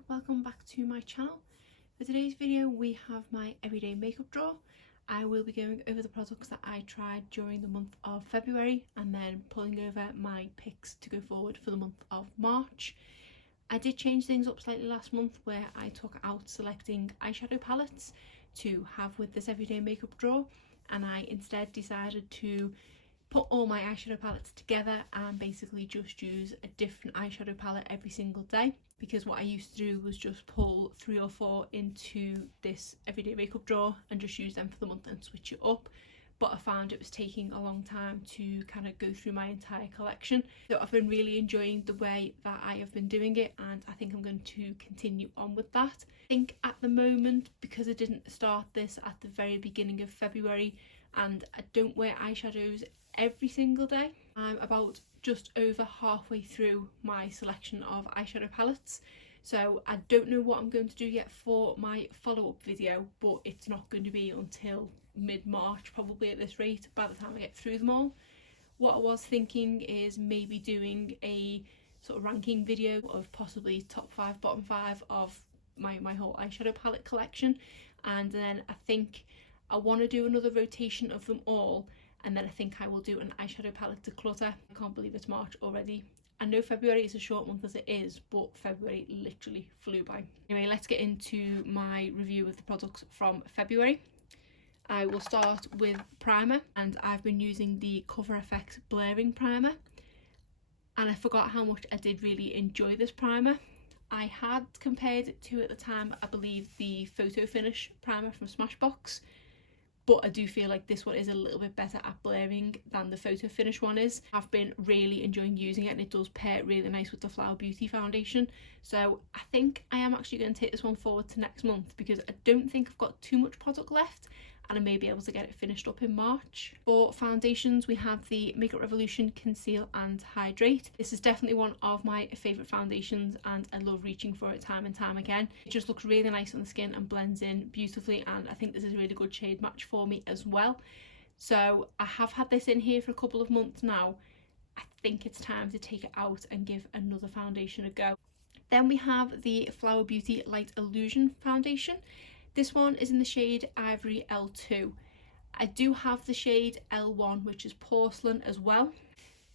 everyone, welcome back to my channel. For today's video we have my everyday makeup drawer. I will be going over the products that I tried during the month of February and then pulling over my picks to go forward for the month of March. I did change things up slightly last month where I took out selecting eyeshadow palettes to have with this everyday makeup drawer, and I instead decided to put all my eyeshadow palettes together and basically just use a different eyeshadow palette every single day, because what I used to do was just pull 3 or 4 into this everyday makeup drawer and just use them for the month and switch it up. But I found it was taking a long time to kind of go through my entire collection. So I've been really enjoying the way that I have been doing it, and I think I'm going to continue on with that. I think at the moment, because I didn't start this at the very beginning of February and I don't wear eyeshadows every single day, I'm about just over halfway through my selection of eyeshadow palettes. So I don't know what I'm going to do yet for my follow-up video, but it's not going to be until mid-March probably at this rate by the time I get through them all. What I was thinking is maybe doing a sort of ranking video of possibly top 5, bottom 5 of my whole eyeshadow palette collection, and then I think I want to do another rotation of them all, and then I think I will do an eyeshadow palette declutter. I can't believe it's March already. I know February is a short month as it is, but February literally flew by. Anyway, let's get into my review of the products from February. I will start with primer, and I've been using the Cover FX Blurring Primer, and I forgot how much I did really enjoy this primer. I had compared it to, at the time, I believe the Photo Finish primer from Smashbox, but I do feel like this one is a little bit better at blurring than the Photo Finish one is. I've been really enjoying using it, and it does pair really nice with the Flower Beauty foundation. So I think I am actually going to take this one forward to next month, because I don't think I've got too much product left and I may be able to get it finished up in March. For foundations, we have the Makeup Revolution Conceal and Hydrate. This is definitely one of my favourite foundations, and I love reaching for it time and time again. It just looks really nice on the skin and blends in beautifully, and I think this is a really good shade match for me as well. So I have had this in here for a couple of months now. I think it's time to take it out and give another foundation a go. Then we have the Flower Beauty Light Illusion Foundation. This one is in the shade Ivory L2. I do have the shade L1, which is Porcelain, as well.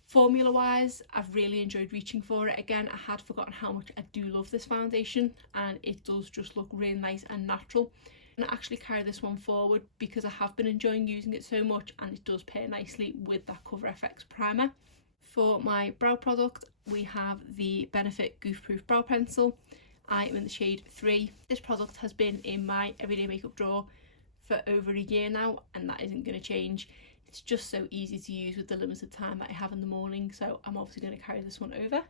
Formula wise, I've really enjoyed reaching for it again. I had forgotten how much I do love this foundation, and it does just look really nice and natural. And I actually carry this one forward because I have been enjoying using it so much, and it does pair nicely with that Cover FX primer. For my brow product, we have the Benefit Goof Proof Brow Pencil. I am in the shade 3. This product has been in my everyday makeup drawer for over a year now, and that isn't going to change. It's just so easy to use with the limited time that I have in the morning, so I'm obviously going to carry this one over.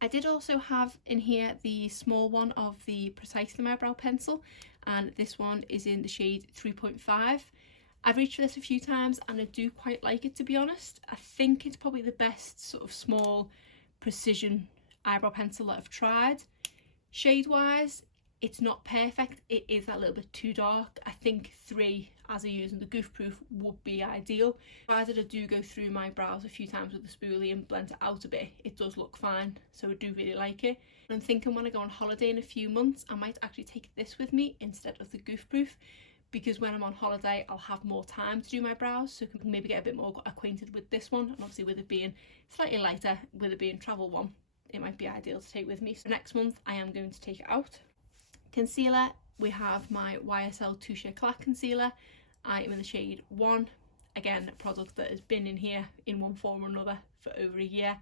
I did also have in here the small one of the Precisely My Brow Pencil, and this one is in the shade 3.5. I've reached for this a few times and I do quite like it, to be honest. I think it's probably the best sort of small precision eyebrow pencil that I've tried. Shade wise, it's not perfect. It is that little bit too dark. I think 3, as I use in the Goof Proof, would be ideal. Provided I do go through my brows a few times with the spoolie and blend it out a bit, it does look fine, so I do really like it. And I'm thinking when I go on holiday in a few months, I might actually take this with me instead of the Goof Proof, because when I'm on holiday I'll have more time to do my brows, so I can maybe get a bit more acquainted with this one. And obviously with it being slightly lighter, with it being travel one, it might be ideal to take with me. So next month I am going to take it out. Concealer, we have my YSL Touche Eclat Concealer. I am in the shade 1. Again, a product that has been in here in one form or another for over a year,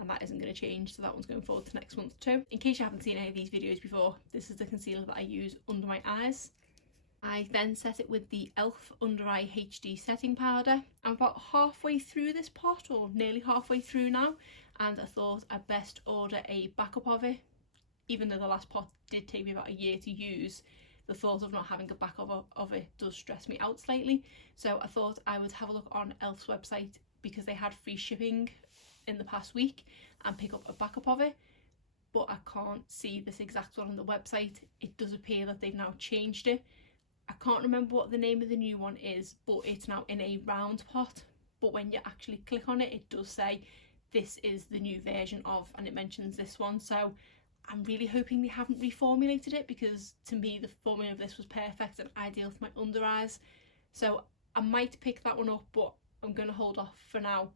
and that isn't going to change, so that one's going forward to next month too. In case you haven't seen any of these videos before, this is the concealer that I use under my eyes. I then set it with the e.l.f. Under Eye HD Setting Powder. I'm about halfway through this pot, or nearly halfway through now, and I thought I'd best order a backup of it. Even though the last pot did take me about a year to use, the thought of not having a backup of it does stress me out slightly. So I thought I would have a look on e.l.f.'s website, because they had free shipping in the past week, and pick up a backup of it. But I can't see this exact one on the website. It does appear that they've now changed it. I can't remember what the name of the new one is, but it's now in a round pot. But when you actually click on it, it does say this is the new version of, and it mentions this one. So I'm really hoping they haven't reformulated it, because to me the formula of this was perfect and ideal for my under eyes. So I might pick that one up, but I'm going to hold off for now.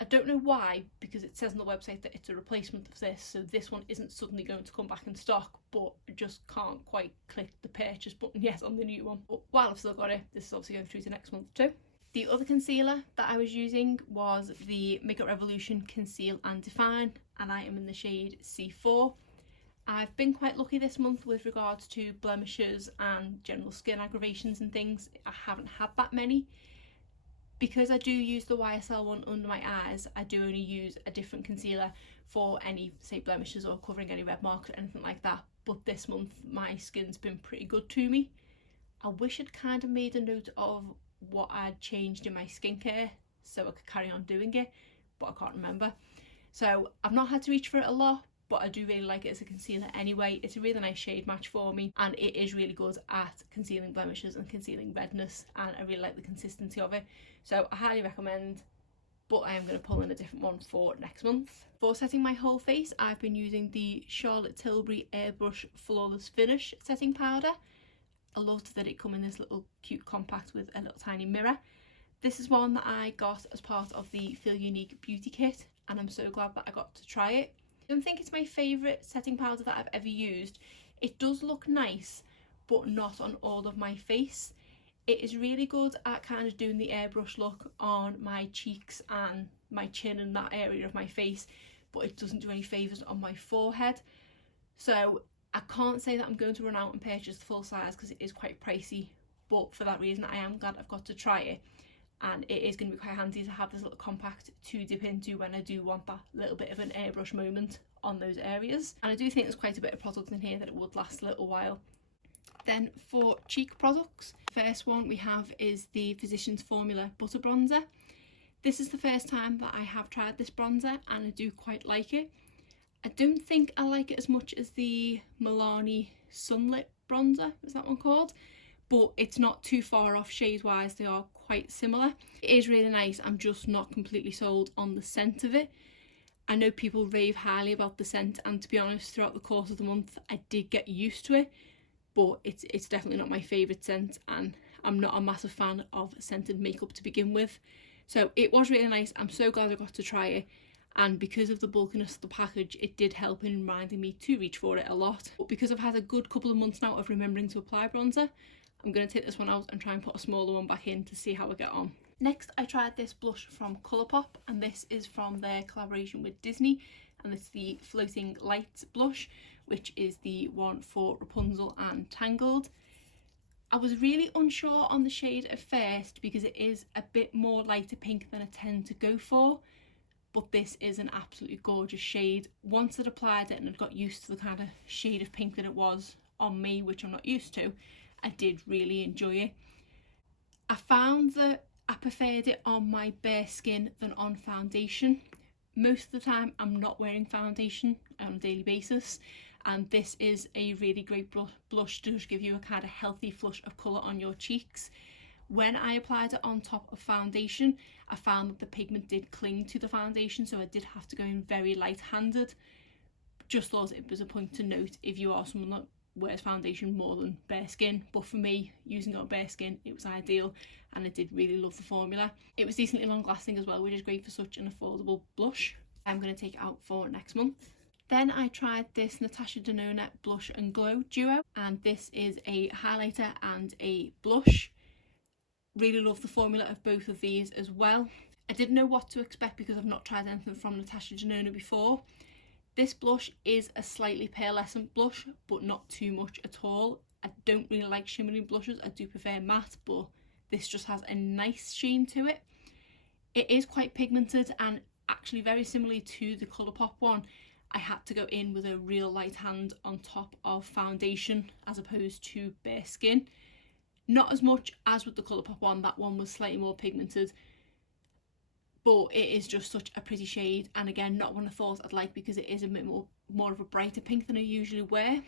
I don't know why, because it says on the website that it's a replacement of this, so this one isn't suddenly going to come back in stock, but I just can't quite click the purchase button yet on the new one. But while I've still got it, this is obviously going through to next month too. The other concealer that I was using was the Makeup Revolution Conceal and Define, and I am in the shade C4. I've been quite lucky this month with regards to blemishes and general skin aggravations and things. I haven't had that many. Because I do use the YSL one under my eyes, I do only use a different concealer for any, say, blemishes or covering any red marks or anything like that. But this month my skin's been pretty good to me. I wish I'd kind of made a note of what I'd changed in my skincare so I could carry on doing it, but I can't remember. So I've not had to reach for it a lot, but I do really like it as a concealer anyway. It's a really nice shade match for me, and it is really good at concealing blemishes and concealing redness, and I really like the consistency of it. So I highly recommend, but I am going to pull in a different one for next month. For setting my whole face, I've been using the Charlotte Tilbury Airbrush Flawless Finish setting powder. I loved that it come in this little cute compact with a little tiny mirror. This is one that I got as part of the Feel Unique beauty kit, and I'm so glad that I got to try it. I don't think it's my favourite setting powder that I've ever used. It does look nice, but not on all of my face. It is really good at kind of doing the airbrush look on my cheeks and my chin and that area of my face, but it doesn't do any favours on my forehead. So I can't say that I'm going to run out and purchase the full size because it is quite pricey, but for that reason I am glad I've got to try it. And it is going to be quite handy to have this little compact to dip into when I do want that little bit of an airbrush moment on those areas. And I do think there's quite a bit of product in here that it would last a little while. Then for cheek products, first one we have is the Physicians Formula Butter Bronzer. This is the first time that I have tried this bronzer and I do quite like it. I don't think I like it as much as the Milani Sunlit Bronzer, is that one called? But it's not too far off shade wise, they are quite similar. It is really nice, I'm just not completely sold on the scent of it. I know people rave highly about the scent, and to be honest, throughout the course of the month I did get used to it, but it's definitely not my favourite scent, and I'm not a massive fan of scented makeup to begin with. So it was really nice, I'm so glad I got to try it, and because of the bulkiness of the package it did help in reminding me to reach for it a lot. But because I've had a good couple of months now of remembering to apply bronzer, I'm going to take this one out and try and put a smaller one back in to see how I get on. Next I tried this blush from Colourpop, and this is from their collaboration with Disney, and it's the Floating Lights blush, which is the one for Rapunzel and Tangled. I was really unsure on the shade at first because it is a bit more lighter pink than I tend to go for, but this is an absolutely gorgeous shade. Once I'd applied it and I'd got used to the kind of shade of pink that it was on me, which I'm not used to, I did really enjoy it. I found that I preferred it on my bare skin than on foundation. Most of the time I'm not wearing foundation on a daily basis, and this is a really great blush to just give you a kind of healthy flush of colour on your cheeks. When I applied it on top of foundation, I found that the pigment did cling to the foundation, so I did have to go in very light-handed. Just thought it was a point to note if you are someone that wears foundation more than bare skin, but for me, using it on bare skin, it was ideal, and I did really love the formula. It was decently long lasting as well, which is great for such an affordable blush. I'm going to take it out for next month. Then I tried this Natasha Denona Blush and Glow duo, and this is a highlighter and a blush. Really love the formula of both of these as well. I didn't know what to expect because I've not tried anything from Natasha Denona before. This blush is a slightly pearlescent blush, but not too much at all. I don't really like shimmering blushes, I do prefer matte, but this just has a nice sheen to it. It is quite pigmented, and actually very similarly to the Colourpop one, I had to go in with a real light hand on top of foundation as opposed to bare skin. Not as much as with the Colourpop one, that one was slightly more pigmented, but it is just such a pretty shade, and again not one I thought I'd like because it is a bit more of a brighter pink than I usually wear.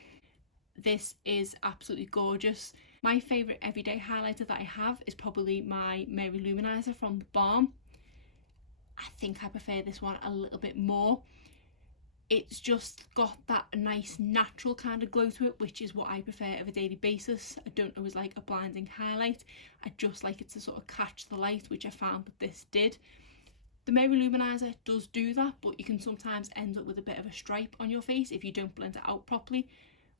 This is absolutely gorgeous. My favourite everyday highlighter that I have is probably my Mary Luminizer from Balm. I think I prefer this one a little bit more. It's just got that nice natural kind of glow to it, which is what I prefer of a daily basis. I don't always like a blinding highlight. I just like it to sort of catch the light, which I found that this did. The Mirror Luminizer does do that, but you can sometimes end up with a bit of a stripe on your face if you don't blend it out properly,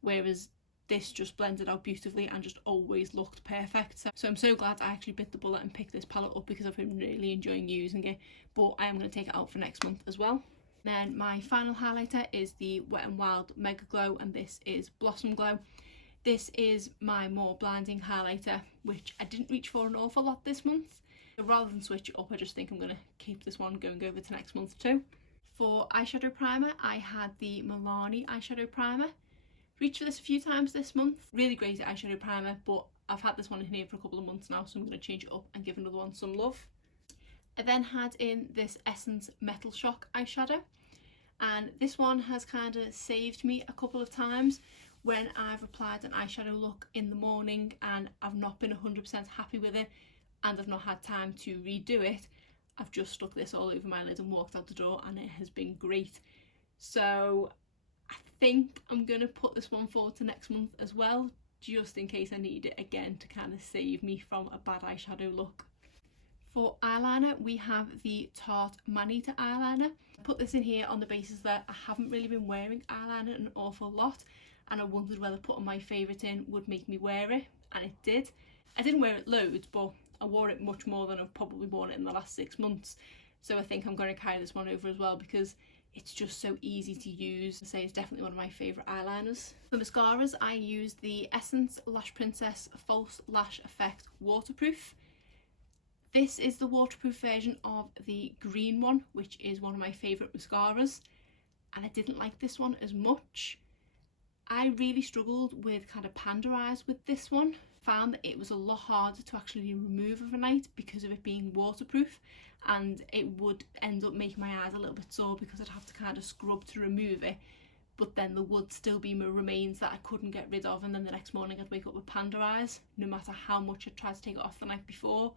whereas this just blended out beautifully and just always looked perfect. So I'm so glad I actually bit the bullet and picked this palette up, because I've been really enjoying using it, but I am going to take it out for next month as well. Then my final highlighter is the Wet n Wild Mega Glow, and this is Blossom Glow. This is my more blinding highlighter, which I didn't reach for an awful lot this month. So rather than switch it up, I just think I'm going to keep this one going over to next month too. For eyeshadow primer, I had the Milani eyeshadow primer. Reached for this a few times this month. Really great eyeshadow primer, but I've had this one in here for a couple of months now, so I'm going to change it up and give another one some love. I then had in this Essence Metal Shock eyeshadow, and this one has kind of saved me a couple of times when I've applied an eyeshadow look in the morning and I've not been 100% happy with it and I've not had time to redo it. I've just stuck this all over my lid and walked out the door, and it has been great. So I think I'm going to put this one forward to next month as well, just in case I need it again to kind of save me from a bad eyeshadow look. For eyeliner, we have the Tarte Manita eyeliner. I put this in here on the basis that I haven't really been wearing eyeliner an awful lot, and I wondered whether putting my favourite in would make me wear it, and it did. I didn't wear it loads, but I wore it much more than I've probably worn it in the last 6 months. So I think I'm going to carry this one over as well, because it's just so easy to use. I say it's definitely one of my favourite eyeliners. For mascaras, I use the Essence Lash Princess False Lash Effect Waterproof. This is the waterproof version of the green one, which is one of my favourite mascaras, and I didn't like this one as much. I really struggled with kind of panda eyes with this one. Found that it was a lot harder to actually remove overnight because of it being waterproof, and it would end up making my eyes a little bit sore because I'd have to kind of scrub to remove it, but then there would still be my remains that I couldn't get rid of, and then the next morning I'd wake up with panda eyes no matter how much I tried to take it off the night before.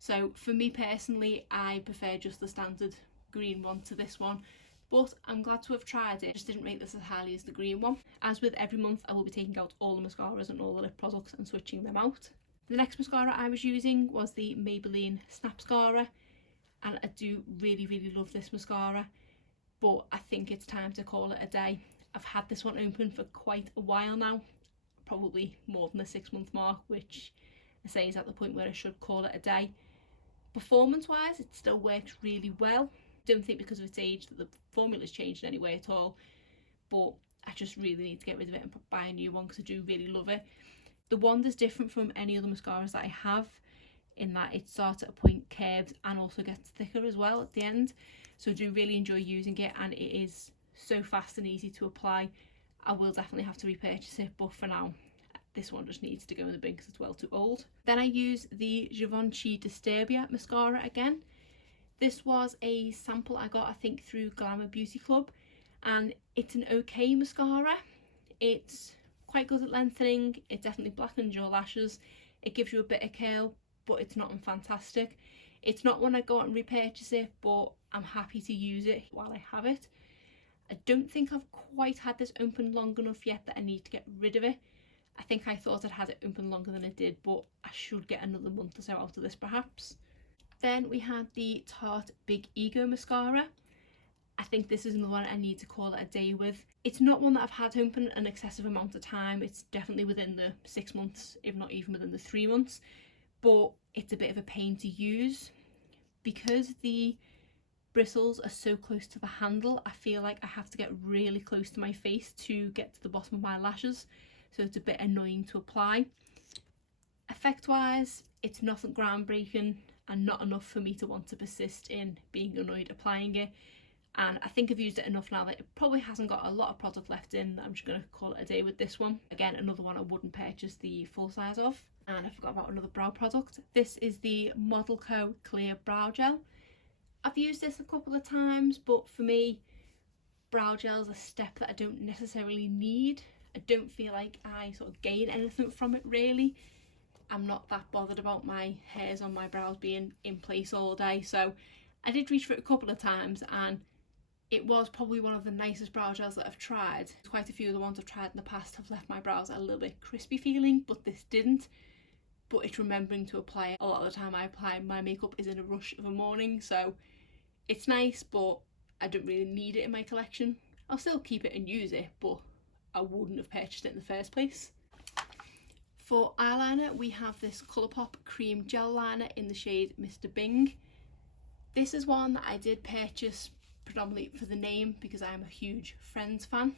So for me personally, I prefer just the standard green one to this one, but I'm glad to have tried it. I just didn't rate this as highly as the green one. As with every month, I will be taking out all the mascaras and all the lip products and switching them out. The next mascara I was using was the Maybelline Snap Mascara, and I do really love this mascara, but I think it's time to call it a day. I've had this one open for quite a while now, probably more than the 6-month mark, which I say is at the point where I should call it a day. Performance wise, it still works really well. Don't think because of its age that the formula's changed in any way at all, but I just really need to get rid of it and buy a new one because I do really love it. The wand is different from any other mascaras that I have, in that it starts at a point curved and also gets thicker as well at the end, so I do really enjoy using it, and it is so fast and easy to apply. I will definitely have to repurchase it, but for now this one just needs to go in the bin because it's well too old. Then I use the Givenchy Disturbia mascara again. This was a sample I got, I think, through Glamour Beauty Club, and it's an okay mascara. It's quite good at lengthening, it definitely blackens your lashes, it gives you a bit of curl, but it's not fantastic. It's not one I go out and repurchase it, but I'm happy to use it while I have it. I don't think I've quite had this open long enough yet that I need to get rid of it. I think I thought I'd had it open longer than it did, but I should get another month or so out of this perhaps. Then we had the Tarte Big Ego mascara. I think this is another one I need to call it a day with. It's not one that I've had open an excessive amount of time. It's definitely within the 6 months, if not even within the 3 months, but it's a bit of a pain to use. Because the bristles are so close to the handle, I feel like I have to get really close to my face to get to the bottom of my lashes, so it's a bit annoying to apply. Effect wise, it's nothing groundbreaking and not enough for me to want to persist in being annoyed applying it, and I think I've used it enough now that it probably hasn't got a lot of product left in. I'm just going to call it a day with this one. Again, another one I wouldn't purchase the full size of. And I forgot about another brow product. This is the Model Co Clear Brow Gel. I've used this a couple of times, but for me, brow gel is a step that I don't necessarily need. I don't feel like I sort of gain anything from it really. I'm not that bothered about my hairs on my brows being in place all day, so I did reach for it a couple of times and It was probably one of the nicest brow gels that I've tried. Quite a few of the ones I've tried in the past have left my brows a little bit crispy feeling, but this didn't. But it's remembering to apply it. A lot of the time I apply my makeup is in a rush of a morning, so it's nice, but I don't really need it in my collection. I'll still keep it and use it, but I wouldn't have purchased it in the first place. For eyeliner, we have this Colourpop Cream Gel Liner in the shade Mr. Bing. This is one that I did purchase predominantly for the name because I am a huge Friends fan.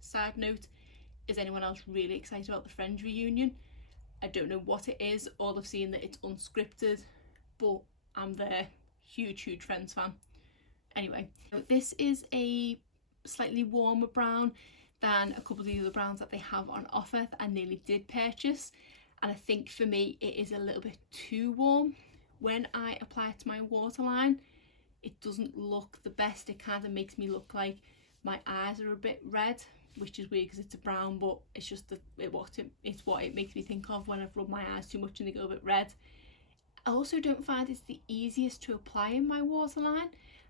Side note, is anyone else really excited about the Friends reunion? I don't know what it is, all I've seen that it's unscripted, but I'm there. Huge Friends fan. Anyway, this is a slightly warmer brown than a couple of the other browns that they have on offer that I nearly did purchase, and I think for me it is a little bit too warm. When I apply it to my waterline, it doesn't look the best. It kind of makes me look like my eyes are a bit red, which is weird because it's a brown, but it's just it's what it makes me think of when I've rubbed my eyes too much and they go a bit red. I also don't find it's the easiest to apply in my waterline.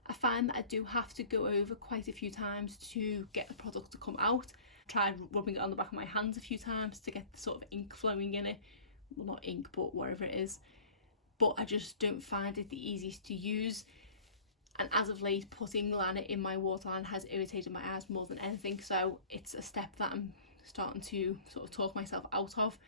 I find that I do have to go over quite a few times to get the product to come out. I've tried rubbing it on the back of my hands a few times to get the sort of ink flowing in it. Well, not ink, but whatever it is. But I just don't find it the easiest to use. And as of late, putting liner in my waterline has irritated my eyes more than anything. So it's a step that I'm starting to sort of talk myself out of.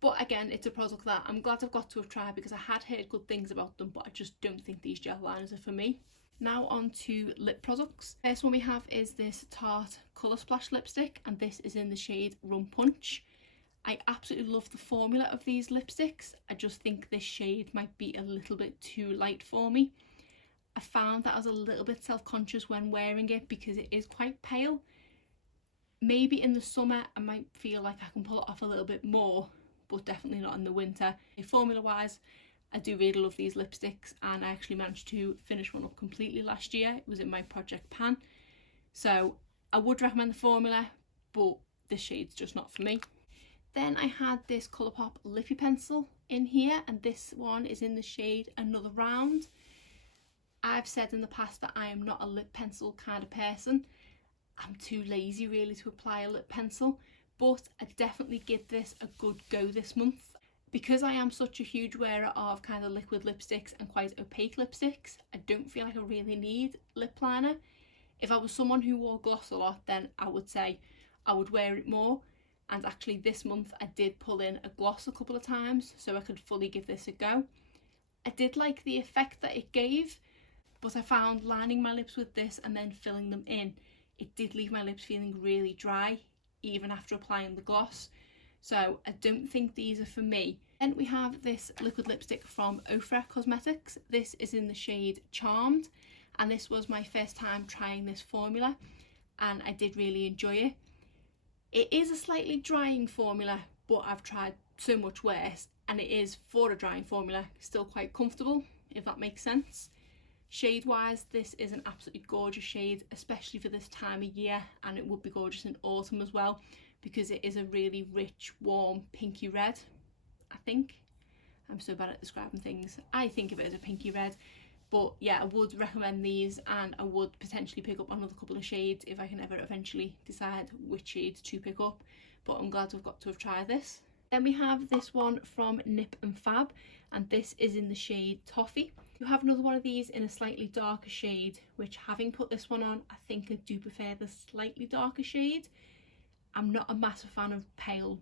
But again, it's a product that I'm glad I've got to have tried because I had heard good things about them, but I just don't think these gel liners are for me. Now on to lip products. First one we have is this Tarte Colour Splash lipstick, and this is in the shade Rum Punch. I absolutely love the formula of these lipsticks. I just think this shade might be a little bit too light for me. I found that I was a little bit self-conscious when wearing it because it is quite pale. Maybe in the summer I might feel like I can pull it off a little bit more, but definitely not in the winter. Formula wise, I do really love these lipsticks, and I actually managed to finish one up completely last year. It was in my project pan, so I would recommend the formula, but this shade's just not for me. Then I had this Colourpop Lippy Pencil in here, and this one is in the shade Another Round. I've said in the past that I am not a lip pencil kind of person. I'm too lazy really to apply a lip pencil, but I definitely give this a good go this month. Because I am such a huge wearer of kind of liquid lipsticks and quite opaque lipsticks, I don't feel like I really need lip liner. If I was someone who wore gloss a lot, then I would say I would wear it more. And actually this month I did pull in a gloss a couple of times so I could fully give this a go. I did like the effect that it gave, but I found lining my lips with this and then filling them in, it did leave my lips feeling really dry even after applying the gloss. So I don't think these are for me. Then we have this liquid lipstick from Ofra Cosmetics. This is in the shade Charmed, and this was my first time trying this formula and I did really enjoy it. It is a slightly drying formula, but I've tried so much worse, and it is, for a drying formula, still quite comfortable, if that makes sense. Shade wise, this is an absolutely gorgeous shade, especially for this time of year, and it would be gorgeous in autumn as well because it is a really rich, warm, pinky red, I think. I'm so bad at describing things. I think of it as a pinky red, but yeah, I would recommend these, and I would potentially pick up another couple of shades if I can ever eventually decide which shades to pick up, but I'm glad I've got to have tried this. Then we have this one from Nip and Fab, and this is in the shade Toffee. You have another one of these in a slightly darker shade, which, having put this one on, I think I do prefer the slightly darker shade. I'm not a massive fan of pale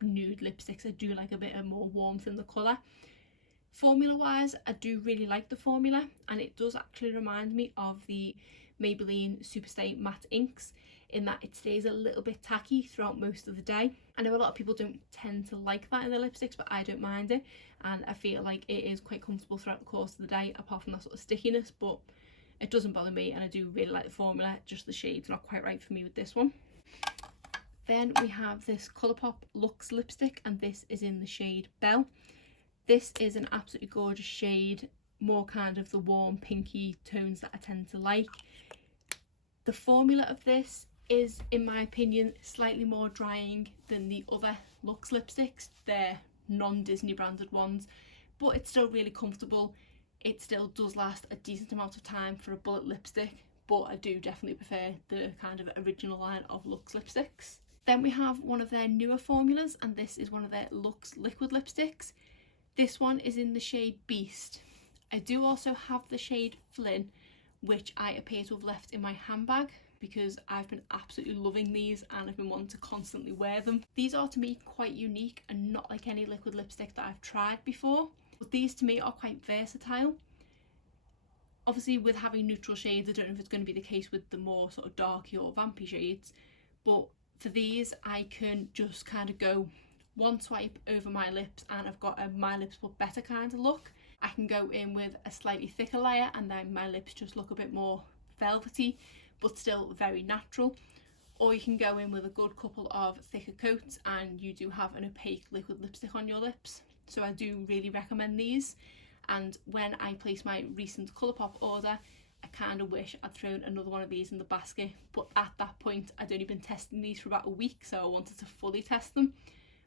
nude lipsticks. I do like a bit of more warmth in the colour. Formula wise, I do really like the formula, and it does actually remind me of the Maybelline Superstay Matte Inks in that it stays a little bit tacky throughout most of the day. I know a lot of people don't tend to like that in their lipsticks, but I don't mind it, and I feel like it is quite comfortable throughout the course of the day, apart from that sort of stickiness, but it doesn't bother me, and I do really like the formula, just the shade's not quite right for me with this one. Then we have this Colourpop Luxe lipstick, and this is in the shade Belle. This is an absolutely gorgeous shade, more kind of the warm pinky tones that I tend to like. The formula of this is, in my opinion, slightly more drying than the other Luxe lipsticks. They're non-Disney branded ones, but it's still really comfortable. It still does last a decent amount of time for a bullet lipstick, but I do definitely prefer the kind of original line of Luxe lipsticks. Then we have one of their newer formulas, and this is one of their Luxe liquid lipsticks. This one is in the shade Beast. I do also have the shade Flynn, which I appear to have left in my handbag because I've been absolutely loving these and I've been wanting to constantly wear them. These are to me quite unique and not like any liquid lipstick that I've tried before, but these to me are quite versatile. Obviously with having neutral shades, I don't know if it's going to be the case with the more sort of darky or vampy shades, but for these I can just kind of go one swipe over my lips and I've got a my lips but better kind of look. I can go in with a slightly thicker layer and then my lips just look a bit more velvety but still very natural, or you can go in with a good couple of thicker coats and you do have an opaque liquid lipstick on your lips. So I do really recommend these, and when I placed my recent Colourpop order I kind of wish I'd thrown another one of these in the basket, but at that point I'd only been testing these for about a week, so I wanted to fully test them.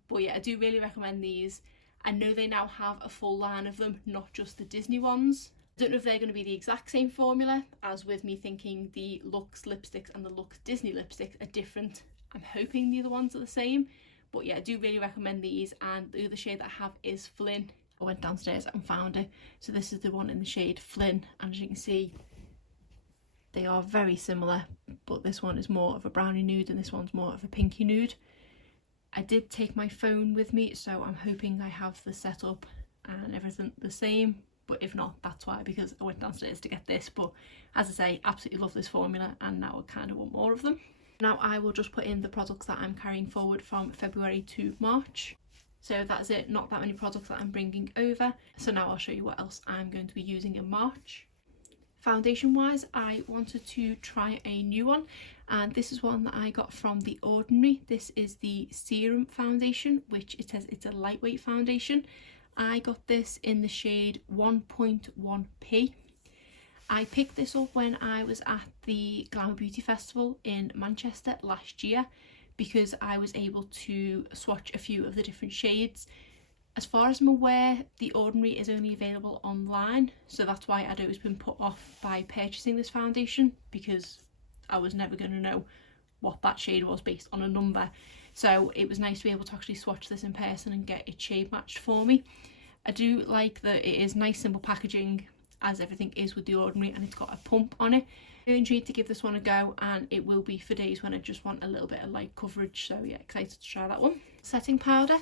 But yeah, I do really recommend these. I know they now have a full line of them, not just the Disney ones. I don't know if they're going to be the exact same formula, as with me thinking the Luxe lipsticks and the Luxe Disney lipsticks are different. I'm hoping the other ones are the same, but yeah, I do really recommend these, and the other shade that I have is Flynn. I went downstairs and found it. So this is the one in the shade Flynn, and as you can see, they are very similar, but this one is more of a brownie nude and this one's more of a pinky nude. I did take my phone with me, so I'm hoping I have the setup and everything the same, but if not, that's why, because I went downstairs to get this. But as I say, absolutely love this formula and now I kind of want more of them. Now I will just put in the products that I'm carrying forward from February to March. So that's it, not that many products that I'm bringing over. So now I'll show you what else I'm going to be using in March. Foundation wise, I wanted to try a new one, and this is one that I got from The Ordinary. This is the Serum foundation, which it says it's a lightweight foundation. I got this in the shade 1.1p. I picked this up when I was at the Glamour Beauty Festival in Manchester last year because I was able to swatch a few of the different shades. As far as I'm aware, The Ordinary is only available online, so that's why I'd always been put off by purchasing this foundation, because I was never going to know what that shade was based on a number. So it was nice to be able to actually swatch this in person and get it shade matched for me. I do like that it is nice simple packaging, as everything is with The Ordinary, and it's got a pump on it. I'm intrigued to give this one a go, and it will be for days when I just want a little bit of light coverage, so yeah, excited to try that one. Setting powder,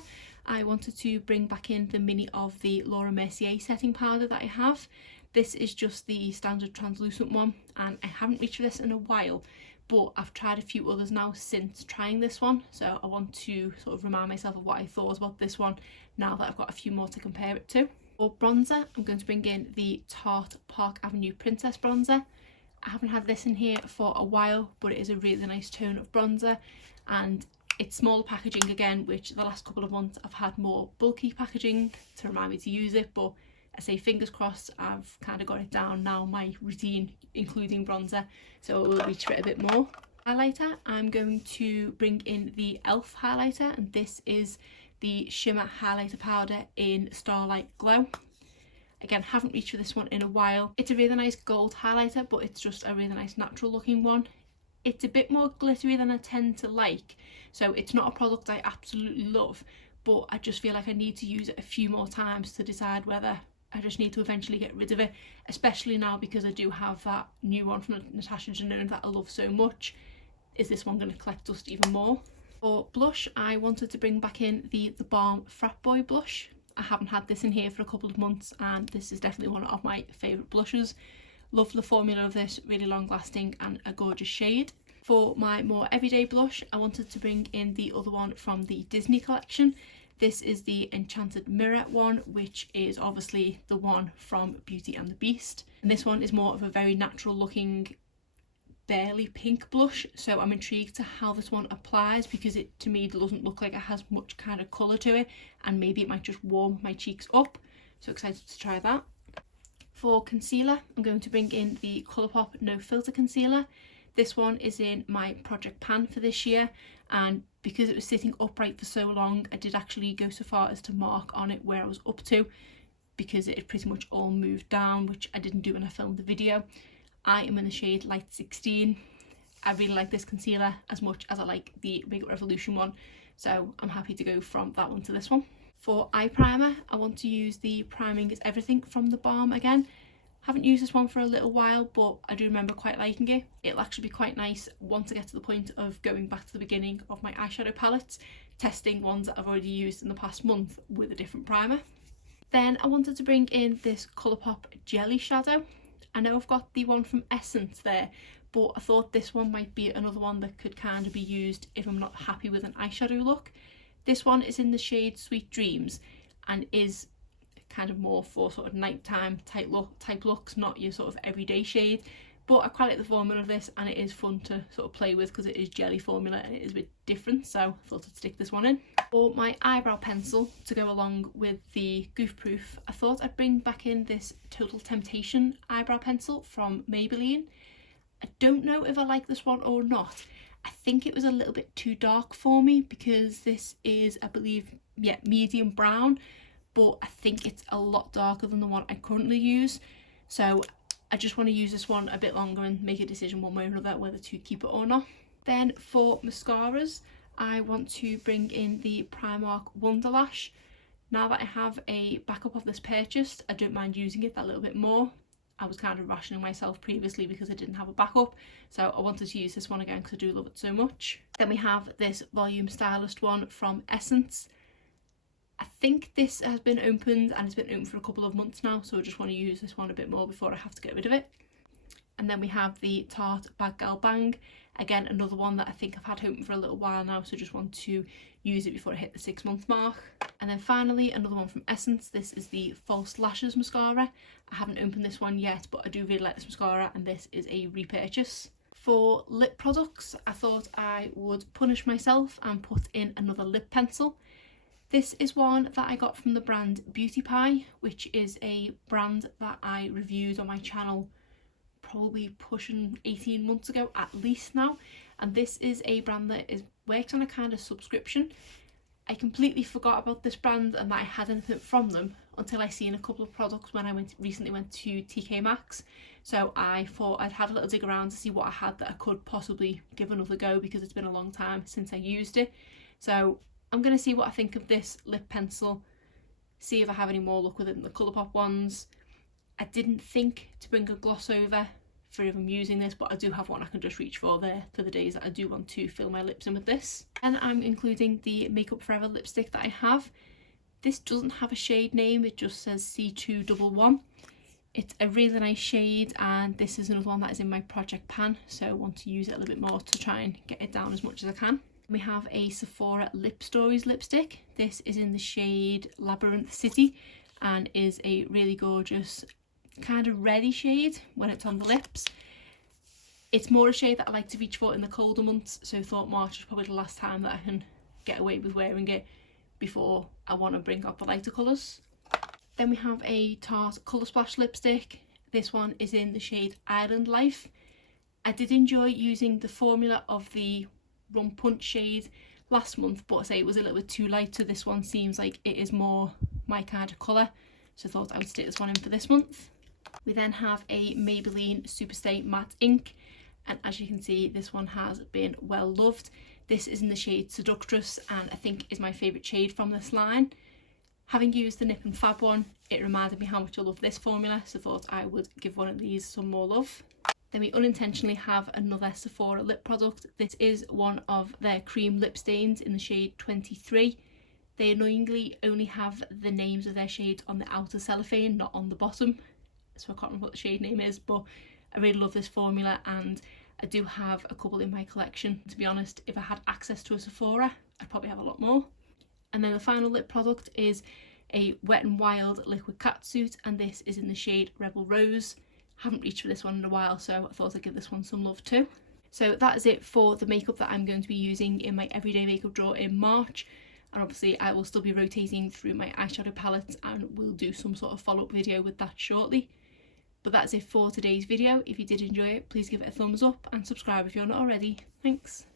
I wanted to bring back in the mini of the Laura Mercier setting powder that I have. This is just the standard translucent one, and I haven't reached for this in a while, but I've tried a few others now since trying this one, so I want to sort of remind myself of what I thought about this one now that I've got a few more to compare it to. For bronzer, I'm going to bring in the Tarte Park Avenue Princess bronzer. I haven't had this in here for a while, but it is a really nice tone of bronzer, and it's smaller packaging again, which the last couple of months I've had more bulky packaging to remind me to use it, but I say fingers crossed, I've kind of got it down now, my routine including bronzer, so I will reach for it a bit more. Highlighter, I'm going to bring in the e.l.f. highlighter, and this is the shimmer highlighter powder in Starlight Glow. Again, haven't reached for this one in a while. It's a really nice gold highlighter, but it's just a really nice natural looking one. It's a bit more glittery than I tend to like, so it's not a product I absolutely love, but I just feel like I need to use it a few more times to decide whether I just need to eventually get rid of it, especially now because I do have that new one from Natasha Denona that I love so much. Is this one going to collect dust even more? For blush, I wanted to bring back in the Balm Frat Boy blush. I haven't had this in here for a couple of months, and this is definitely one of my favourite blushes. Love the formula of this, really long lasting and a gorgeous shade. For my more everyday blush, I wanted to bring in the other one from the Disney collection. This is the Enchanted Mirror one, which is obviously the one from Beauty and the Beast. And this one is more of a very natural looking, barely pink blush, so I'm intrigued to how this one applies, because it to me doesn't look like it has much kind of colour to it, and maybe it might just warm my cheeks up, so excited to try that. For concealer, I'm going to bring in the Colourpop No Filter Concealer. This one is in my project pan for this year, and because it was sitting upright for so long, I did actually go so far as to mark on it where I was up to, because it had pretty much all moved down, which I didn't do when I filmed the video. I am in the shade Light 16. I really like this concealer as much as I like the Makeup Revolution one, so I'm happy to go from that one to this one. For eye primer, I want to use the Priming Is Everything from the Balm again. Haven't used this one for a little while, but I do remember quite liking it. It'll actually be quite nice once I get to the point of going back to the beginning of my eyeshadow palettes, testing ones that I've already used in the past month with a different primer. Then I wanted to bring in this Colourpop Jelly Shadow. I know I've got the one from Essence there, but I thought this one might be another one that could kind of be used if I'm not happy with an eyeshadow look. This one is in the shade Sweet Dreams and is kind of more for sort of nighttime type looks, not your sort of everyday shade. But I quite like the formula of this, and it is fun to sort of play with because it is jelly formula and it is a bit different, so I thought I'd stick this one in. For my eyebrow pencil to go along with the Goof Proof, I thought I'd bring back in this Total Temptation eyebrow pencil from Maybelline. I don't know if I like this one or not. I think it was a little bit too dark for me because this is, I believe, yeah, medium brown, but I think it's a lot darker than the one I currently use. So I just want to use this one a bit longer and make a decision one way or another whether to keep it or not. Then for mascaras, I want to bring in the Primark Wonderlash. Now that I have a backup of this purchase, I don't mind using it that little bit more. I was kind of rationing myself previously because I didn't have a backup, so I wanted to use this one again because I do love it so much. Then we have this Volume Stylist one from Essence. I think this has been opened and it's been open for a couple of months now, so I just want to use this one a bit more before I have to get rid of it. And then we have the Tarte Bad Girl Bang. Again, another one that I think I've had open for a little while now, so just want to use it before I hit the 6-month mark. And then finally, another one from Essence. This is the False Lashes mascara. I haven't opened this one yet, but I do really like this mascara, and this is a repurchase. For lip products, I thought I would punish myself and put in another lip pencil. This is one that I got from the brand Beauty Pie, which is a brand that I reviewed on my channel probably pushing 18 months ago at least now, and this is a brand that works on a kind of subscription. I completely forgot about this brand and that I had anything from them until I seen a couple of products when I recently went to TK Maxx. So I thought I'd have a little dig around to see what I had that I could possibly give another go because it's been a long time since I used it. So I'm going to see what I think of this lip pencil, see if I have any more luck with it than the Colourpop ones. I didn't think to bring a gloss over for if I'm using this, but I do have one I can just reach for there for the days that I do want to fill my lips in with this. And I'm including the Makeup Forever lipstick that I have. This doesn't have a shade name, it just says C211. It's a really nice shade, and this is another one that is in my project pan, so I want to use it a little bit more to try and get it down as much as I can. We have a Sephora Lip Stories lipstick. This is in the shade Labyrinth City and is a really gorgeous kind of reddy shade when it's on the lips. It's more a shade that I like to reach for in the colder months, so I thought March is probably the last time that I can get away with wearing it before I want to bring up the lighter colours. Then we have a Tarte Colour Splash lipstick. This one is in the shade Island Life. I did enjoy using the formula of the Rum Punch shade last month, but I say it was a little bit too light, so this one seems like it is more my kind of colour, so I thought I would stick this one in for this month. We then have a Maybelline Superstay Matte Ink, and as you can see, this one has been well loved. This is in the shade Seductress, and I think is my favourite shade from this line. Having used the Nip and Fab one, it reminded me how much I love this formula, so I thought I would give one of these some more love. Then we unintentionally have another Sephora lip product. This is one of their cream lip stains in the shade 23. They annoyingly only have the names of their shades on the outer cellophane, not on the bottom, so I can't remember what the shade name is, but I really love this formula and I do have a couple in my collection. To be honest, if I had access to a Sephora, I'd probably have a lot more. And then the final lip product is a Wet n Wild liquid catsuit, and this is in the shade Rebel Rose. Haven't reached for this one in a while, so I thought I'd give this one some love too. So that is it for the makeup that I'm going to be using in my everyday makeup drawer in March. And obviously I will still be rotating through my eyeshadow palettes and we'll do some sort of follow-up video with that shortly. But that's it for today's video. If you did enjoy it, please give it a thumbs up and subscribe if you're not already. Thanks.